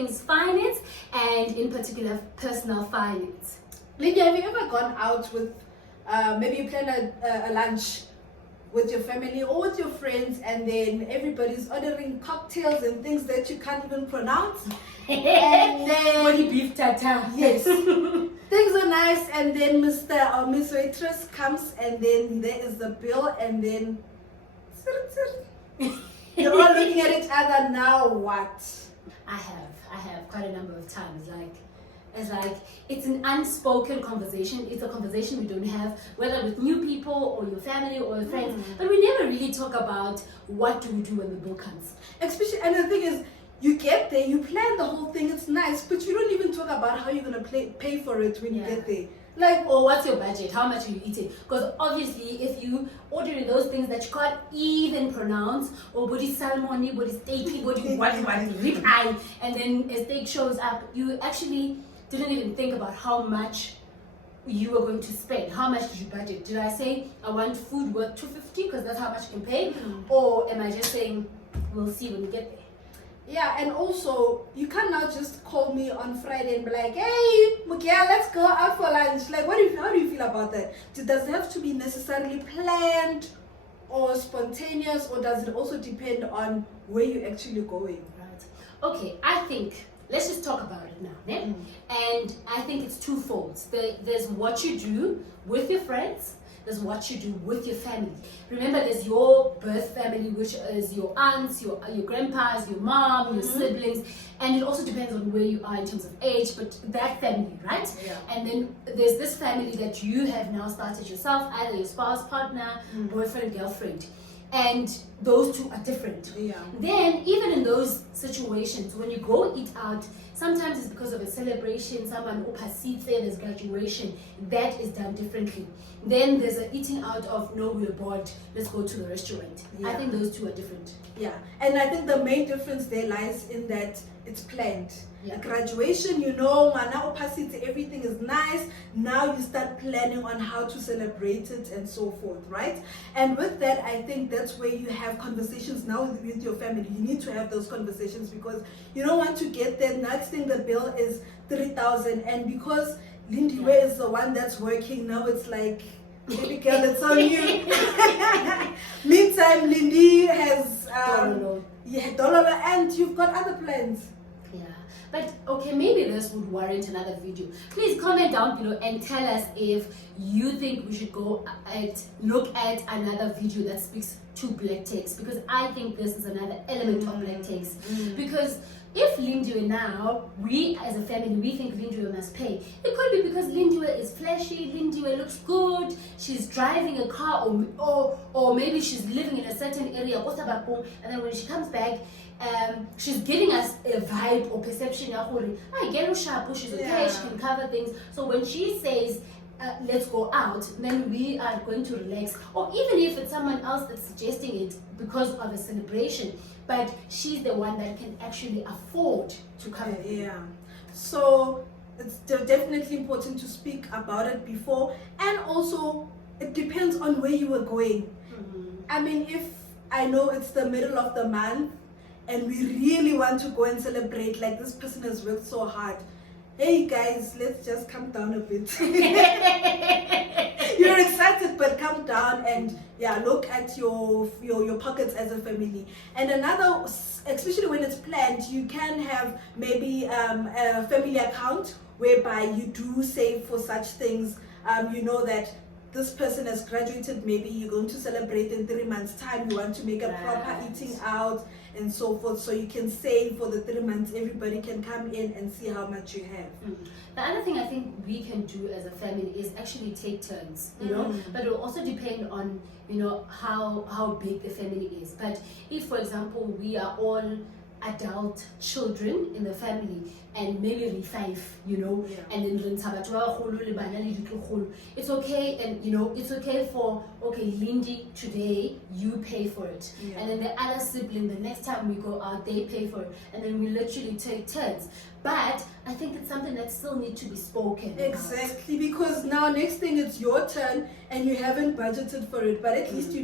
things finance, and in particular personal finance. Lindi, have you ever gone out with, maybe you plan a lunch with your family or with your friends, and then everybody's ordering cocktails and things that you can't even pronounce? And then beef tata. yes, things are nice, and then Mr. or Miss Waitress comes, and then there is the bill, and then you're all looking at each other. Now what? I have quite a number of times. It's an unspoken conversation. It's a conversation we don't have, whether with new people or your family or your friends. But we never really talk about what do we do when the bill comes. Especially, and the thing is, you get there, you plan the whole thing, it's nice, but you don't even talk about how you're gonna pay for it when you get there. Or what's your budget? How much are you eating? Because obviously, if you order those things that you can't even pronounce, or body salmon, body steak, body what rib eye, and then a steak shows up, you actually didn't even think about how much you were going to spend. How much did you budget? Did I say I want food worth $250 because that's how much you can pay? Or am I just saying we'll see when we get there? Yeah, and also you can't now just call me on Friday and be like, hey, Mukia, let's go out for lunch. Like, how do you feel about that? Does it have to be necessarily planned or spontaneous, or does it also depend on where you're actually going? Right. Okay, I think let's just talk about it now. Yeah? And I think it's twofold. There's what you do with your friends. There's what you do with your family. Remember, there's your birth family, which is your aunts, your grandpas, your mom, your siblings, and it also depends on where you are in terms of age, but that family, right? Yeah. And then there's this family that you have now started yourself, either your spouse, partner, boyfriend, girlfriend. And those two are different. Yeah. Then, even in those situations, when you go eat out, sometimes it's because of a celebration, someone opasite, there's graduation, that is done differently. Then there's an eating out of, no, we're bored, let's go to the restaurant. I think those two are different. Yeah, and I think the main difference there lies in that it's planned. Yeah. The graduation, now opacity, everything is nice. Now you start planning on how to celebrate it and so forth, right? And with that, I think that's where you have conversations now with your family. You need to have those conversations because you don't want to get there. Next thing the bill is 3,000, and because Lindi is the one that's working now, it's like, baby girl, it's on you. Meantime, Lindi has dollar, and you've got other plans. Yeah, but okay, maybe this would warrant another video. Please comment down below and tell us if you think we should look at another video that speaks to black text, because I think this is another element of black text. Because if Lindiwe now, we as a family, we think Lindiwe must pay. It could be because Lindiwe is flashy, Lindiwe looks good, she's driving a car, or maybe she's living in a certain area, and then when she comes back, she's giving us a vibe or perception of, I get sharp, she's okay, she can cover things. So when she says, let's go out, then we are going to relax. Or even if it's someone else that's suggesting it because of a celebration, but she's the one that can actually afford to cover it. Yeah. So it's definitely important to speak about it before, and also it depends on where you were going. I mean, if I know it's the middle of the month and we really want to go and celebrate, like this person has worked so hard, hey guys, let's just calm down a bit. You're excited, but calm down and look at your pockets as a family. And another, especially when it's planned, you can have maybe a family account whereby you do save for such things. You know that this person has graduated, maybe you're going to celebrate in 3 months' time, you want to make a proper eating out and so forth, so you can save for the 3 months, everybody can come in and see how much you have. The other thing I think we can do as a family is actually take turns, you know, but it will also depend on, how big the family is. But if, for example, we are all adult children in the family, and maybe we 5, and then it's okay, and it's okay for Lindi today, you pay for it, and then the other sibling, the next time we go out, they pay for it, and then we literally take turns. But I think it's something that still needs to be spoken exactly about. Because now next thing it's your turn and you haven't budgeted for it, but at least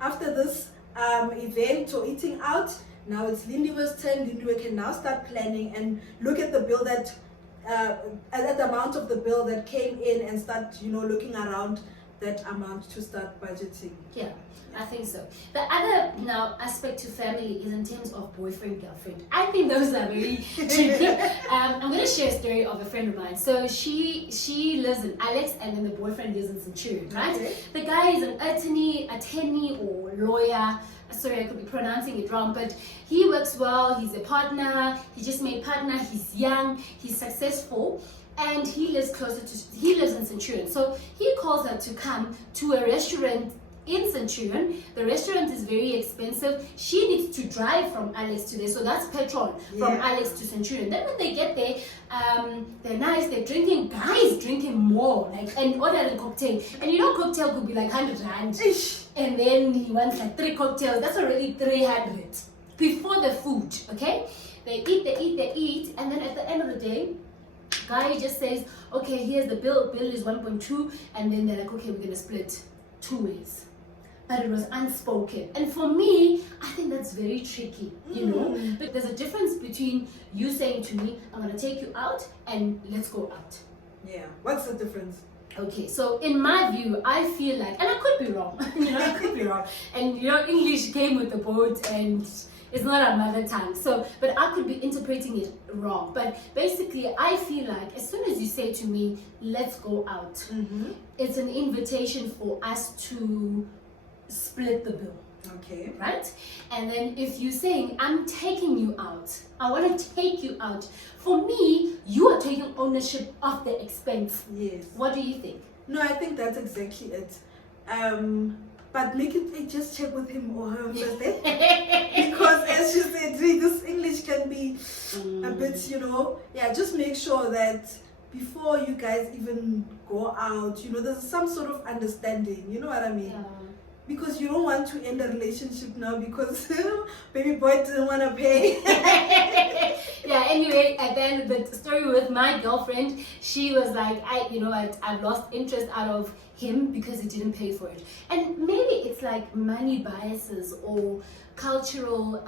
after this event or eating out, now it's Lindiwe's turn. Lindiwe can now start planning and look at the bill that, at the amount of the bill that came in, and start, looking around that amount to start budgeting. Yeah, I think so. The other now aspect to family is in terms of boyfriend, girlfriend. I think those are very tricky. I'm going to share a story of a friend of mine. So she lives in Alex, and then the boyfriend lives in Centurion, right? Okay. The guy is an attorney or lawyer. Sorry, I could be pronouncing it wrong, but he works well. He's a partner. He just made partner. He's young. He's successful. And he lives in Centurion. So he calls her to come to a restaurant in Centurion. The restaurant is very expensive. She needs to drive from Alex to there. So that's petrol from Alex to Centurion. Then when they get there, they're nice, they're drinking, guys drinking more, and ordering cocktail. And cocktail could be like 100 rand. And then he wants like 3 cocktails. That's already 300 before the food, okay? They eat. And then at the end of the day, guy just says, okay, here's the bill is 1.2, and then they're like, okay, we're gonna split 2 ways. But it was unspoken, and for me, I think that's very tricky, but there's a difference between you saying to me, I'm gonna take you out and let's go out. Yeah, what's the difference? Okay, so in my view, I feel like, and I could be wrong, I could be wrong, and English came with the boat, and it's not our mother tongue, but I could be interpreting it wrong. But basically, I feel like as soon as you say to me, let's go out, it's an invitation for us to split the bill. Okay. Right? And then if you're saying, I'm taking you out, I want to take you out, for me, you are taking ownership of the expense. Yes. What do you think? No, I think that's exactly it. But make it, just check with him or her first, because as she said, this English can be a bit, just make sure that before you guys even go out, there's some sort of understanding, you know what I mean? Yeah. Because you don't want to end a relationship now because baby boy didn't want to pay. Yeah, anyway, at the end of the story with my girlfriend, she was like, I've lost interest out of him because he didn't pay for it. And maybe it's like money biases or cultural,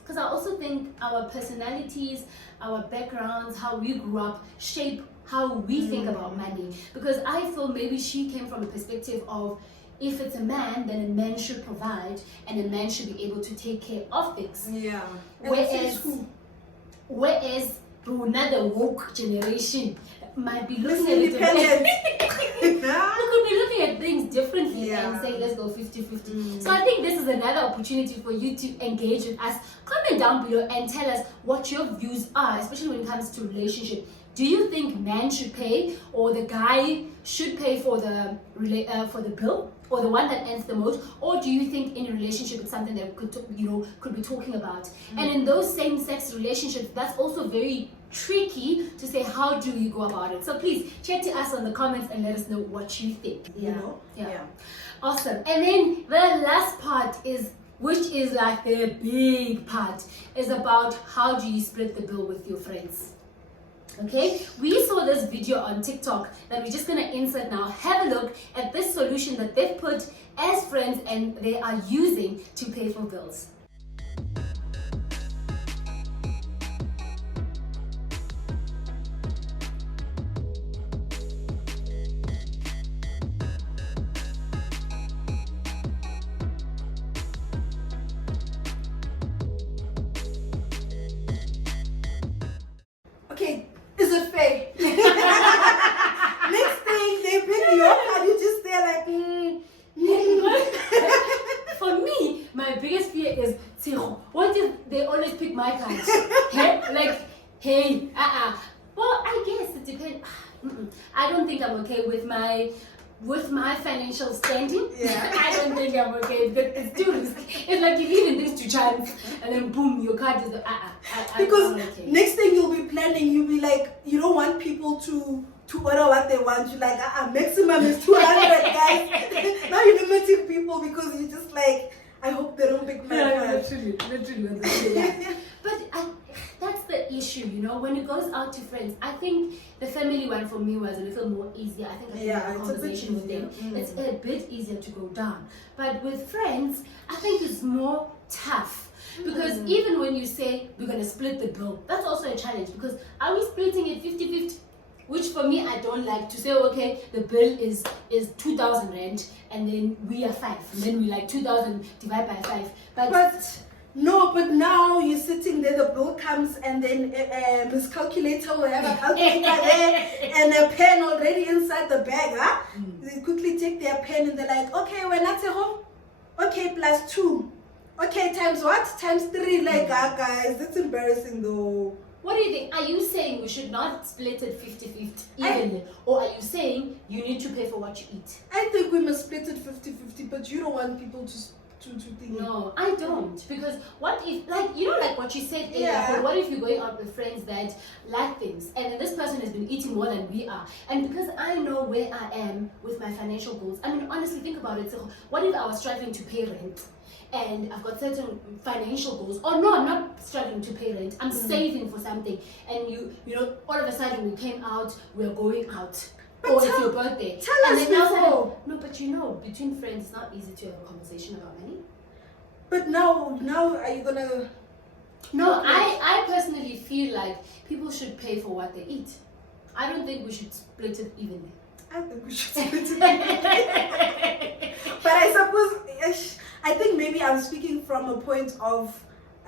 because I also think our personalities, our backgrounds, how we grew up shape how we think about money. Because I feel maybe she came from a perspective of, if it's a man, then a man should provide and a man should be able to take care of things. Yeah. Whereas another woke generation might be looking at independent. We could be looking at things differently and say, let's go 50-50. So I think this is another opportunity for you to engage with us. Comment down below and tell us what your views are, especially when it comes to relationship. Do you think man should pay, or the guy should pay for the bill, or the one that earns the most, or do you think in a relationship it's something that we could be talking about? And in those same-sex relationships, that's also very tricky to say, how do you go about it? So please chat to us on the comments and let us know what you think. Yeah. Awesome. And then the last part is, which is like the big part, is about how do you split the bill with your friends. Okay, we saw this video on TikTok that we're just gonna insert now. Have a look at this solution that they've put as friends and they are using to pay for bills. Okay. Is it fair? Next thing, they pick you up and you just stare like, For me, my biggest fear is, Tshego, what if they always pick my card? Well, I guess it depends. I don't think I'm okay with my financial standing. I don't think I'm okay because it's too risky. It's like you leave things to chance and then boom, your card is because okay. Next thing you'll be planning, you'll be like, you don't want people to order what they want. You're like, maximum is 200 guys. Now you're limiting people because you're just like, I hope they don't pick my card. Literally. But that's the issue, when it goes out to friends. I think the family one for me was a little more easier. I think I can have a conversation with them. It's a bit easier to go down. But with friends, I think it's more tough. Because even when you say we're going to split the bill, that's also a challenge, because are we splitting it 50-50? Which for me, I don't like to say, okay, the bill is 2,000 rand and then we are 5. And then we like 2,000 divided by 5. But now you're sitting there, the bill comes, and then this calculator will have a calculator there and a pen already inside the bag, huh? They quickly take their pen and they're like, okay, we're not at home. Okay, plus 2. Okay, times what? Times 3. Like, guys, that's embarrassing though. What do you think? Are you saying we should not split it 50-50 evenly? Or are you saying you need to pay for what you eat? I think we must split it 50-50, but you don't want people to think. No, I don't. Because what if, like, you know, like what you said earlier, Yeah. what if you're going out with friends that like things, and then this person has been eating more than we are, and because I know where I am with my financial goals, I mean, honestly, think about it. So what if I was struggling to pay rent? And I've got certain financial goals. Or no, I'm not struggling to pay rent. I'm saving for something. And you know, all of a sudden we came out, we're going out. But or it's your birthday. Tell and us then before. No, but you know, between friends, it's not easy to have a conversation about money. But now are you gonna? No, I personally feel like people should pay for what they eat. I don't think we should split it evenly. I think we should split it. But I suppose I think maybe I'm speaking from a point of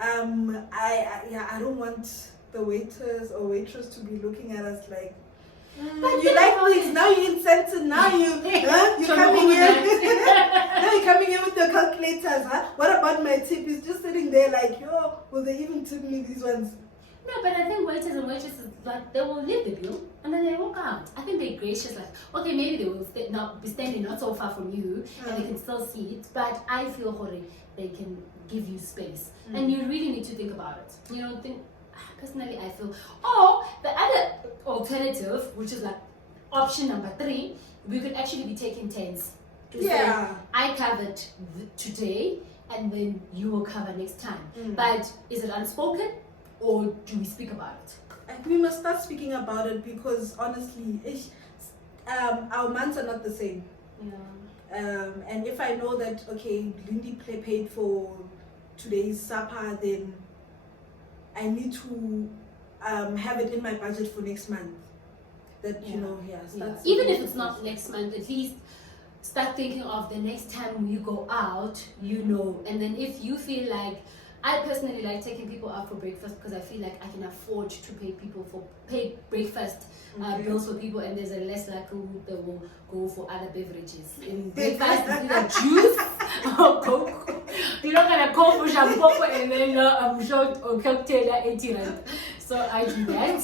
I don't want the waiters or waitress to be looking at us like, you like things, now you incentive, now you're coming in. Now you're coming in with the calculators, huh? What about my tip? He's just sitting there like, yo, will they even tip me these ones? No, but I think waiters and waitresses, like, they will leave the bill and then they walk out. I think they're gracious, like, okay, maybe they will be standing not so far from you and they can still see it, but I feel they can give you space. And you really need to think about it. You know, personally, I feel, or the other alternative, which is like option number 3, we could actually be taking turns. To say, I covered today and then you will cover next time. But is it unspoken? Or do we speak about it? We must start speaking about it, because honestly, our months are not the same. Yeah. And if I know that, okay, Lindi paid for today's supper, then I need to have it in my budget for next month. That, you know, even if it's not next month, at least start thinking of the next time you go out, you know. And then if you feel like, I personally like taking people out for breakfast because I feel like I can afford to pay breakfast bills for people, and there's a less likelihood they will go for other beverages. In breakfast, it's either juice or Coke. You're not gonna call for shampoo and then I'm short or cocktail at 80 rand. So I do that.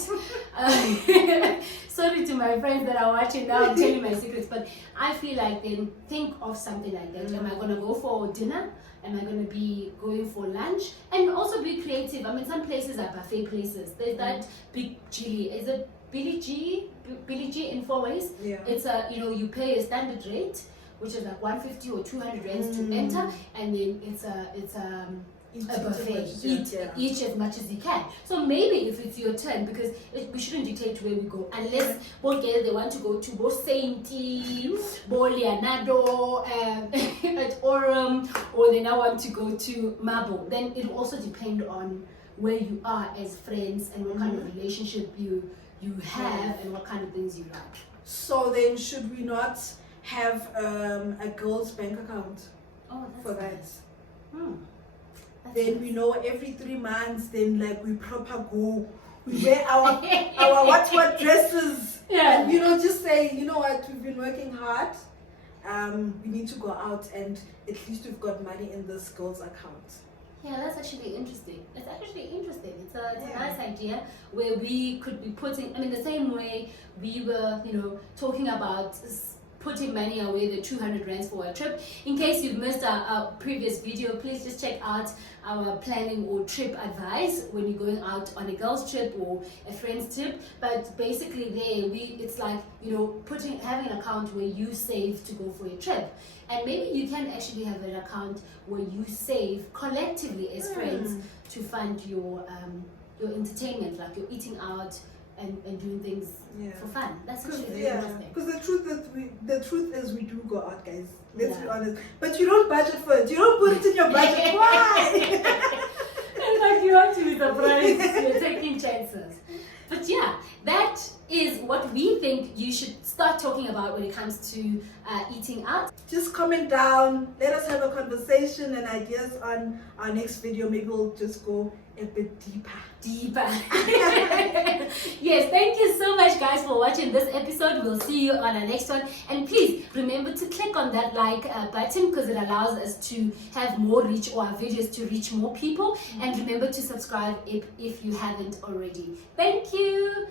Sorry to my friends that are watching now, I'm telling my secrets, but I feel like then think of something like that. Am I gonna go for dinner? Am I going to be going for lunch? And also be creative. I mean, some places are buffet places. There's that big chili. Is it Billy G in 4 ways? Yeah. It's you pay a standard rate, which is like 150 or 200 rands to enter, and then it's a buffet. Eat as much as you can. So maybe if it's your turn, because we shouldn't dictate where we go, unless both girls they want to go to both Sainty, Leonardo, at Orem, or they now want to go to Mabo. Then it will also depend on where you are as friends and what kind of relationship you have and what kind of things you like. So then should we not have a girl's bank account for that? Then we know every 3 months, then like we proper go, we wear our what dresses, and just say, you know what, we've been working hard, we need to go out, and at least we've got money in this girl's account. Yeah, that's actually interesting. It's a nice idea where we could be putting, I mean, the same way we were, talking about putting money away, the 200 rands for a trip. In case you've missed our previous video, please just check out our planning or trip advice when you're going out on a girls trip or a friend's trip. But basically there, it's like, having an account where you save to go for a trip. And maybe you can actually have an account where you save collectively as friends to fund your entertainment, like you're eating out and doing things for fun. That's actually very interesting. Because the truth is we do go out, guys. Let's be honest. But you don't budget for it. You don't put it in your budget. Why? We want to be surprised. We're taking chances. But yeah, that is what we think you should start talking about when it comes to eating out. Just comment down, let us have a conversation and ideas on our next video. Maybe we'll just go a bit deeper. Yes, thank you so much guys for watching this episode. We'll see you on our next one, and please remember to click on that like button, because it allows us to have more reach, or our videos to reach more people. And remember to subscribe if you haven't already. Thank you.